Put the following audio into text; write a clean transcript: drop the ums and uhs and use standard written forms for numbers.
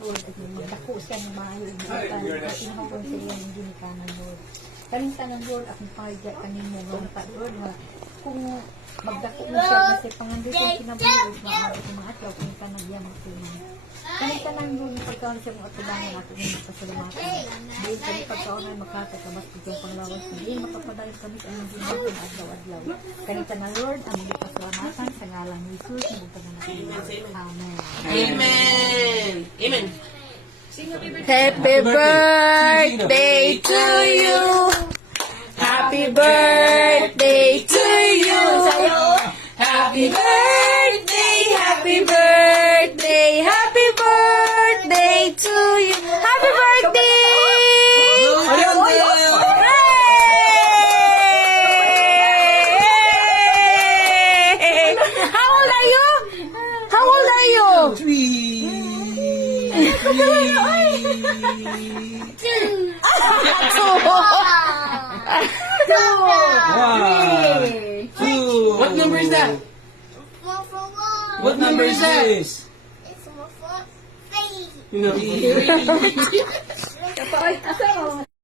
Lord, at magdako siya ng mayo, at inahawang sa iya ng ginikanan, Lord. Kaling tanan, Lord, at magpahigya kanina, Lord, Lord, kung magdako mo siya, kasi pangandun kong kinabuhi, maabot ng mga atlaw, kung kanagyan mo siya. Kaling tanan, Lord, pagkaon siya mo at tubangan natin ng pasalamatan. Dahil kami pagkaon ay makakatamas ko yung panglawas, hindi makapadayos kami sa mga ginagawa ng adlaw-adlaw. Kaling tanan, Lord, ang mga pasalamatan sa ngalan ni Jesus, nabugtagan natin. Amen. Amen. Amen. Happy birthday to you. Happy birthday to you. Happy birthday, happy birthday, happy birthday to you. Happy birthday! Hey! How old are you? How old are you? What number is that? What number is that? It's No. Asa mo?